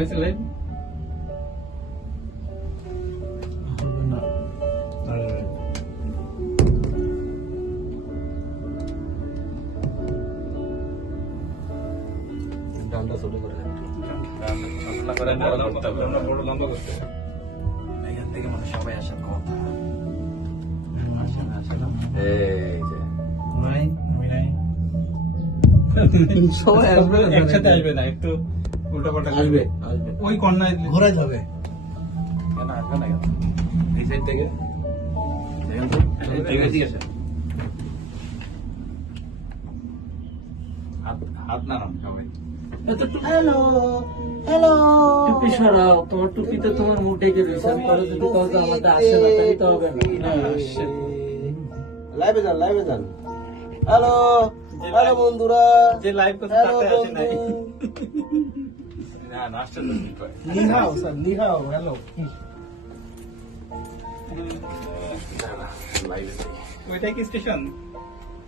হয়েছে লাইভ ডান্ডা ছোট করে বড় লম্বা করতে এখান থেকে মানে সবাই আসার কথা আসে না আসে না এই যে নাই আমি নাই সবাই আসবে একসাথে আসবে না একটু উল্টা পাল্টা আসবে আসবে। ওই কর্নায় ঘোরা যাবে। কেন আসবে না কেন? এই সাইড থেকে? হাত নাড়ান সবাই। Hello hello. টুপি সরাও তোমার টুপিতে তোমার মুখ ঢেকে রয়েছে আমি পরে যদি কাউ আমাদের আসে না তাহলে তো হবে না। না লাইভে যান লাইভে যান। হ্যালো হ্যালো বন্ধুরা। যে লাইভ করতে আসে নাই। বন্ধু না না আসছে তো ঠিক হয় নিহাও স্যার নিহাও হ্যালো ওইটাই কি স্টেশন